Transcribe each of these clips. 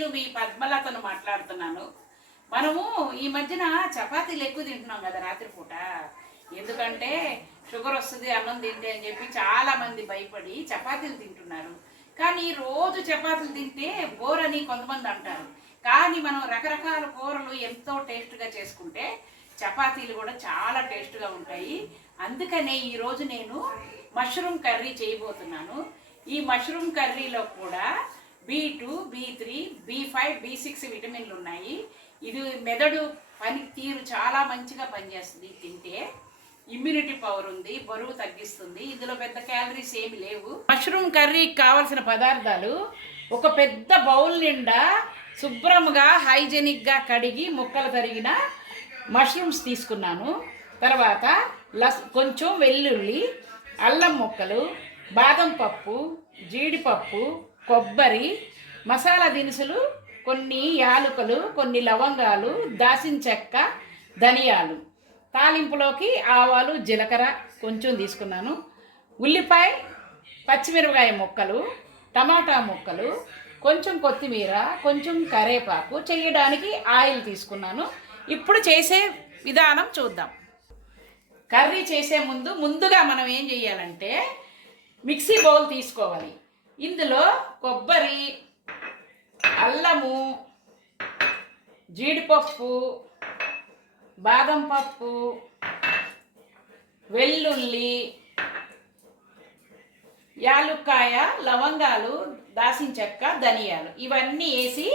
నేను మీ పద్మలతను మాట్లాడుతున్నాను. మనము ఈ మధ్యన చపాతీలు ఎక్కువ తింటున్నాం కదా రాత్రిపూట. ఎందుకంటే షుగర్ వస్తుంది అన్నం తింటే అని చెప్పి చాలామంది భయపడి చపాతీలు తింటున్నారు. కానీ రోజు చపాతీలు తింటే బోర్ అని కొంతమంది అంటారు. కానీ మనం రకరకాల కూరలు ఎంతో టేస్ట్గా చేసుకుంటే చపాతీలు కూడా చాలా టేస్ట్గా ఉంటాయి. అందుకనే ఈరోజు నేను మష్రూమ్ కర్రీ చేయబోతున్నాను. ఈ మష్రూమ్ కర్రీలో కూడా B2, B3, B5, B6 విటమిన్లు ఉన్నాయి. ఇది మెదడు పని తీరు చాలా మంచిగా పనిచేస్తుంది. తింటే ఇమ్యూనిటీ పవర్ ఉంది, బరువు తగ్గిస్తుంది. ఇందులో పెద్ద క్యాలరీస్ ఏమి లేవు. మష్రూమ్ కర్రీకి కావాల్సిన పదార్థాలు: ఒక పెద్ద బౌల్ నిండా శుభ్రంగా హైజెనిక్గా కడిగి ముక్కలు తరిగిన మష్రూమ్స్ తీసుకున్నాను. తర్వాత కొంచెం వెల్లుల్లి, అల్లం ముక్కలు, బాదం పప్పు, జీడిపప్పు, కొబ్బరి, మసాలా దినుసులు, కొన్ని యాలకులు, కొన్ని లవంగాలు, దాల్చిన చెక్క, ధనియాలు, తాలింపులోకి ఆవాలు, జీలకర్ర కొంచెం తీసుకున్నాను. ఉల్లిపాయ, పచ్చిమిరపకాయ ముక్కలు, టమాటా ముక్కలు, కొంచెం కొత్తిమీర, కొంచెం కరివేపాకు, చేయడానికి ఆయిల్ తీసుకున్నాను. ఇప్పుడు చేసే విధానం చూద్దాం. కర్రీ చేసే ముందుగా మనం ఏం చేయాలంటే మిక్సీ బౌల్ తీసుకోవాలి. ఇందులో కొబ్బరి, అల్లము, జీడిపప్పు, బాదం పప్పు, వెల్లుల్లి, యాలుక్కాయ, లవంగాలు, దాల్చిన చెక్క, ధనియాలు ఇవన్నీ వేసి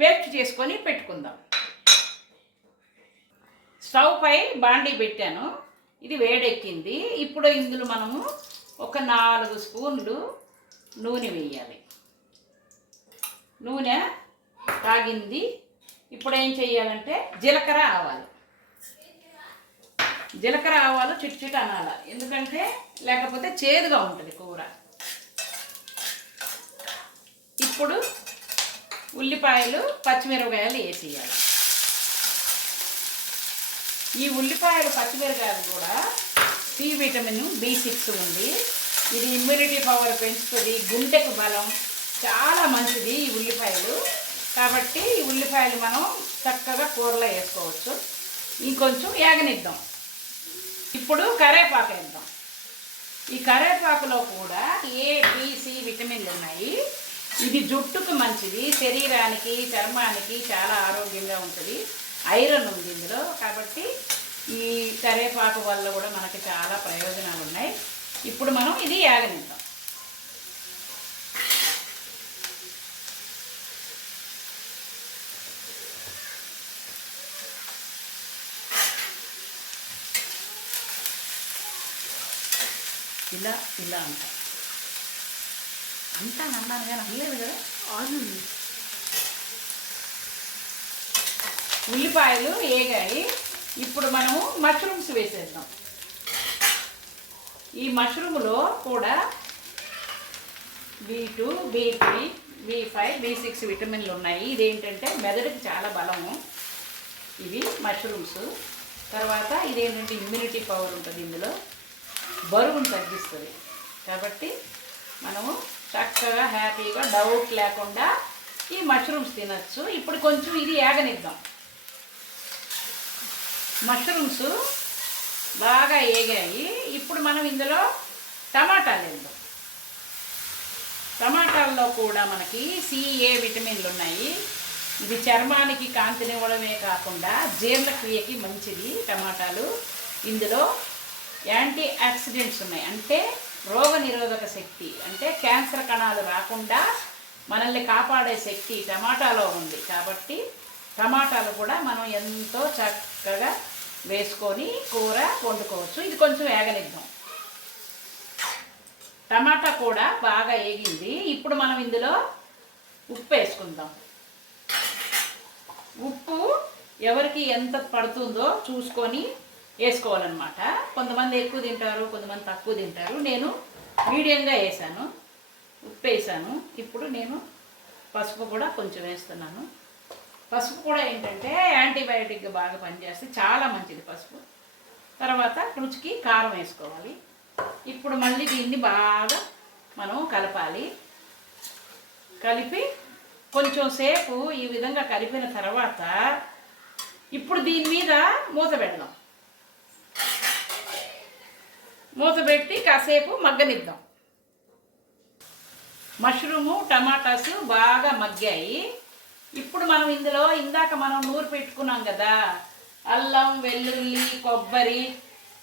పేస్ట్ చేసుకొని పెట్టుకుందాం. స్టవ్ పై బాండీ పెట్టాను. ఇది వేడెక్కింది. ఇప్పుడు ఇందులో మనము ఒక 4 స్పూన్లు నూనె వేయాలి. నూనె తాగింది. ఇప్పుడు ఏం చేయాలంటే జీలకర్ర ఆవాలు చిట్చిట అనాలి. ఎందుకంటే లేకపోతే చేదుగా ఉంటుంది కూర. ఇప్పుడు ఉల్లిపాయలు, పచ్చిమిరపకాయలు వేసేయాలి. ఈ ఉల్లిపాయలు, పచ్చిమిరపకాయలు కూడా సి విటమిన్ B6 ఉంది. ఇది ఇమ్యూనిటీ పవర్ పెంచుతుంది, గుండెకు బలం, చాలా మంచిది ఈ ఉల్లిపాయలు. కాబట్టి ఈ ఉల్లిపాయలు మనం చక్కగా కూరలో వేసుకోవచ్చు. ఇంకొంచెం యాగనిద్దాం. ఇప్పుడు కరివేపాకు వేద్దాం. ఈ కరివేపాకులో కూడా A, B, C విటమిన్లు ఉన్నాయి. ఇది జుట్టుకు మంచిది, శరీరానికి, చర్మానికి చాలా ఆరోగ్యంగా ఉంటుంది. ఐరన్ ఉంది ఇందులో. కాబట్టి ఈ కరివేపాకు వల్ల కూడా మనకి చాలా ప్రయోజనాలు ఉన్నాయి. ఇప్పుడు మనం ఇది యాగనిద్దాం. ఇలా అంతా నన్నాను కానీ అనలేదు కదా. ఆనుంది. ఉల్లిపాయలు వేగాయి. ఇప్పుడు మనము మష్రూమ్స్ వేసేద్దాం. ఈ మష్రూమ్లో కూడా B2, B3, B5, B6 విటమిన్లు ఉన్నాయి. ఇదేంటంటే మెదడుకి చాలా బలము ఇవి మష్రూమ్స్. తర్వాత ఇదేంటంటే ఇమ్యూనిటీ పవర్ ఉంటుంది. ఇందులో బరువును తగ్గిస్తుంది. కాబట్టి మనము చక్కగా హ్యాపీగా డౌట్ లేకుండా ఈ మష్రూమ్స్ తినచ్చు. ఇప్పుడు కొంచెం ఇది యాగనిద్దాం. మష్రూమ్స్ బాగా వేగాయి. ఇప్పుడు మనం ఇందులో టమాటాలు వేద్దాం. టమాటాల్లో కూడా మనకి CA విటమిన్లు ఉన్నాయి. ఇది చర్మానికి కాంతినివ్వడమే కాకుండా జీర్ణక్రియకి మంచిది టమాటాలు. ఇందులో యాంటీ ఆక్సిడెంట్స్ ఉన్నాయి. అంటే రోగ నిరోధక శక్తి, అంటే క్యాన్సర్ కణాలు రాకుండా మనల్ని కాపాడే శక్తి టమాటాలో ఉంది. కాబట్టి టమాటాలు కూడా మనం ఎంతో చక్కగా వేసుకొని కూర వండుకోవచ్చు. ఇది కొంచెం వేగనిద్దాం. టమాటా కూడా బాగా వేగింది. ఇప్పుడు మనం ఇందులో ఉప్పు వేసుకుందాం. ఉప్పు ఎవరికి ఎంత పడుతుందో చూసుకొని వేసుకోవాలన్నమాట. కొంతమంది ఎక్కువ తింటారు, కొంతమంది తక్కువ తింటారు. నేను మీడియంగా వేసాను, ఉప్పు వేసాను. ఇప్పుడు నేను పసుపు కూడా కొంచెం వేస్తున్నాను. పసుపు కూడా ఏంటంటే యాంటీబయాటిక్గా బాగా పనిచేస్తుంది, చాలా మంచిది పసుపు. తర్వాత రుచికి కారం వేసుకోవాలి. ఇప్పుడు మళ్ళీ దీన్ని బాగా మనం కలపాలి. కలిపి కొంచెం సేపు ఈ విధంగా కలిపిన తర్వాత ఇప్పుడు దీని మీద మూత పెడదాం. మూత పెట్టి కాసేపు మగ్గనిద్దాం. మష్రూము టమాటాసు బాగా మగ్గాయి. ఇప్పుడు మనం ఇందులో ఇందాక మనం నూరు పెట్టుకున్నాం కదా, అల్లం, వెల్లుల్లి, కొబ్బరి,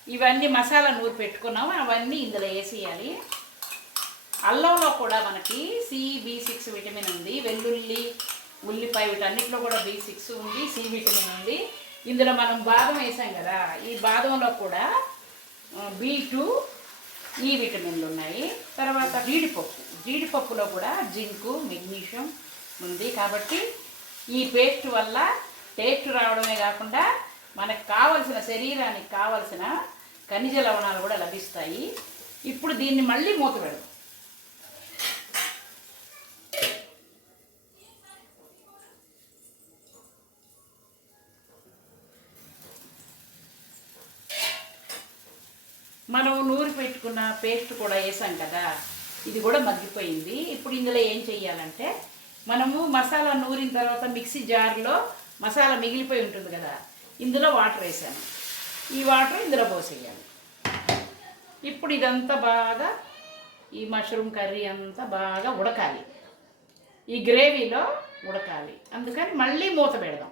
ఇవన్నీ మసాలా నూరు పెట్టుకున్నాం, అవన్నీ ఇందులో వేసేయాలి. అల్లంలో కూడా మనకి B6 విటమిన్ ఉంది. వెల్లుల్లి, ఉల్లిపాయ వీటన్నిటిలో కూడా B6 ఉంది, C విటమిన్ ఉంది. ఇందులో మనం బాదం వేసాం కదా, ఈ బాదంలో కూడా B2, ఈ విటమిన్లు ఉన్నాయి. తర్వాత జీడిపప్పులో కూడా జింకు, మెగ్నీషియం ఉంది. కాబట్టి ఈ పేస్ట్ వల్ల టేస్ట్ రావడమే కాకుండా మనకు కావలసిన, శరీరానికి కావలసిన ఖనిజ లవణాలు కూడా లభిస్తాయి. ఇప్పుడు దీన్ని మళ్ళీ మూత పెడదాం. మనం నూరి పెట్టుకున్న పేస్ట్ కూడా వేసాం కదా, ఇది కూడా మగ్గిపోయింది. ఇప్పుడు ఇందులో ఏం చెయ్యాలంటే, మనము మసాలా నూరిన తర్వాత మిక్సీ జార్లో మసాలా మిగిలిపోయి ఉంటుంది కదా, ఇందులో వాటర్ వేసాను. ఈ వాటర్ ఇందులో పోసేయాలి. ఇప్పుడు ఇదంతా బాగా, ఈ మష్రూమ్ కర్రీ అంతా బాగా ఉడకాలి, ఈ గ్రేవీలో ఉడకాలి. అందుకని మళ్ళీ మూత పెడదాం.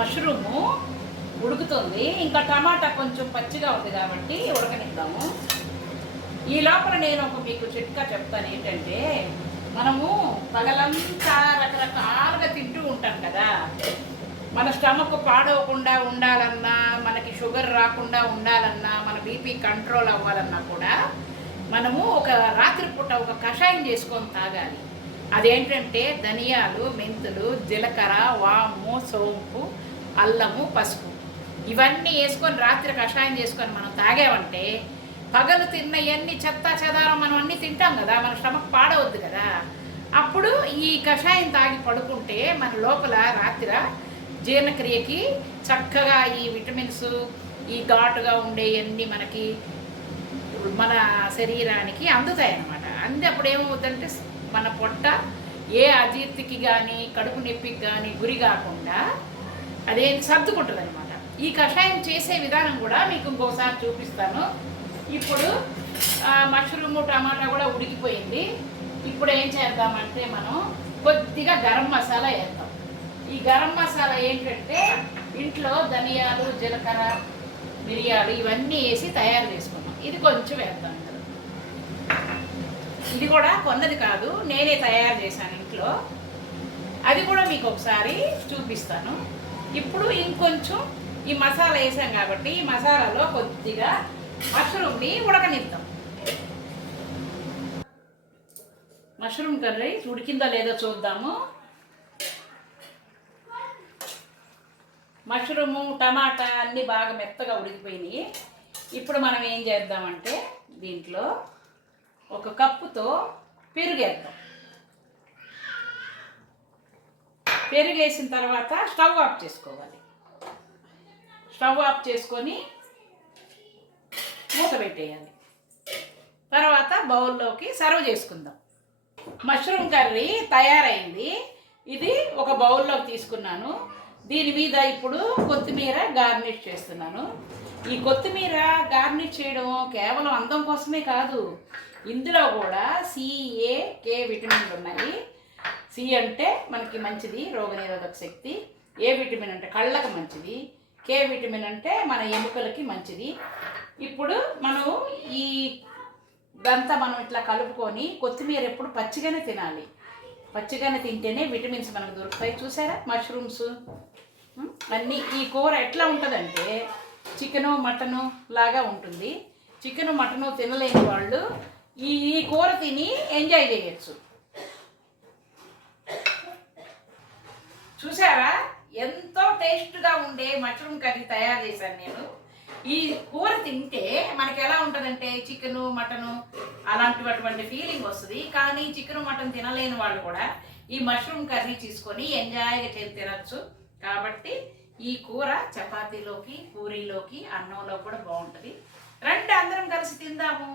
మష్రూము ఉడుకుతుంది, ఇంకా టమాటా కొంచెం పచ్చిగా ఉంది కాబట్టి ఉడకనిద్దాము. ఈ లోపల నేను మీకు చిట్కా చెప్తాను. ఏంటంటే, మనము పగలంతా రకరకాలుగా తింటూ ఉంటాం కదా, మన స్టమక్ పాడవకుండా ఉండాలన్నా, మనకి షుగర్ రాకుండా ఉండాలన్నా, మన బీపీ కంట్రోల్ అవ్వాలన్నా కూడా మనము ఒక రాత్రిపూట ఒక కషాయం చేసుకొని తాగాలి. అదేంటంటే ధనియాలు, మెంతులు, జీలకర్ర, వాము, సోంపు, అల్లము, పసుపు ఇవన్నీ వేసుకొని రాత్రి కషాయం చేసుకొని మనం తాగామంటే పగలు తిన్న ఎన్ని చెత్త చెదారం మనం అన్నీ తింటాం కదా, మన స్టమక్ పాడవద్దు కదా. అప్పుడు ఈ కషాయం తాగి పడుకుంటే మన లోపల రాత్రి జీర్ణక్రియకి చక్కగా ఈ విటమిన్స్, ఈ ఘాటుగా ఉండేవన్నీ మనకి మన శరీరానికి అందుతాయి అన్నమాట. అప్పుడు ఏమవుతుందంటే మన పొట్ట ఏ అజీర్తికి కానీ కడుపు నొప్పికి కానీ గురి కాకుండా అదేం సర్దుకుంటుంది అనమాట. ఈ కషాయం చేసే విధానం కూడా మీకు ఇంకోసారి చూపిస్తాను. ఇప్పుడు మష్రూము టమాటా కూడా ఉడికిపోయింది. ఇప్పుడు ఏం చేద్దామంటే మనం కొద్దిగా గరం మసాలా వేద్దాం. ఈ గరం మసాలా ఏంటంటే ఇంట్లో ధనియాలు, జీలకర్ర, మిరియాలు ఇవన్నీ వేసి తయారు చేసుకున్నాం. ఇది కొంచెం వేద్దాం. ఇది కూడా కొన్నది కాదు, నేనే తయారు చేశాను ఇంట్లో. అది కూడా మీకు ఒకసారి చూపిస్తాను. ఇప్పుడు ఇంకొంచెం ఈ మసాలా వేసాం కాబట్టి ఈ మసాలాలో కొద్దిగా మష్రూమ్ని ఉడకనిద్దాం. మష్రూమ్ కర్రీ ఉడికిందో లేదో చూద్దాము. మష్రూము, టమాటా అన్నీ బాగా మెత్తగా ఉడికిపోయినాయి. ఇప్పుడు మనం ఏం చేద్దామంటే దీంట్లో ఒక కప్పుతో పెరుగేద్దాం. పెరుగేసిన తర్వాత స్టవ్ ఆఫ్ చేసుకోవాలి. స్టవ్ ఆఫ్ చేసుకొని మూత పెట్టేయాలి. తర్వాత బౌల్లోకి సర్వ్ చేసుకుందాం. మష్రూమ్ కర్రీ తయారైంది. ఇది ఒక బౌల్లోకి తీసుకున్నాను. దీని మీద ఇప్పుడు కొత్తిమీర గార్నిష్ చేస్తున్నాను. ఈ కొత్తిమీర గార్నిష్ చేయడం కేవలం అందం కోసమే కాదు, ఇందులో కూడా CA, K విటమిన్లు ఉన్నాయి. C అంటే మనకి మంచిది, రోగనిరోధక శక్తి. A విటమిన్ అంటే కళ్ళకు మంచిది. K విటమిన్ అంటే మన ఎముకలకి మంచిది. ఇప్పుడు మనం ఈ ఇదంతా మనం ఇట్లా కలుపుకొని, కొత్తిమీర ఎప్పుడు పచ్చిగానే తినాలి. పచ్చిగానే తింటేనే విటమిన్స్ మనకు దొరుకుతాయి. చూసారా మష్రూమ్స్ అన్నీ. ఈ కూర ఎట్లా ఉంటుందంటే చికెను, మటను లాగా ఉంటుంది. చికెను, మటను తినలేని వాళ్ళు ఈ కూర తిని ఎంజాయ్ చేయొచ్చు. చూసారా ఎంతో టేస్ట్గా ఉండే మష్రూమ్ కర్రీ తయారు చేశాను నేను. ఈ కూర తింటే మనకి ఎలా ఉంటుందంటే చికెను, మటను అలాంటి ఫీలింగ్ వస్తుంది. కానీ చికెను, మటన్ తినలేని వాళ్ళు కూడా ఈ మష్రూమ్ కర్రీ తీసుకొని ఎంజాయ్గా తినచ్చు. కాబట్టి ఈ కూర చపాతీలోకి, పూరీలోకి, అన్నంలో కూడా బాగుంటుంది. రండి అందరం కలిసి తిందాము.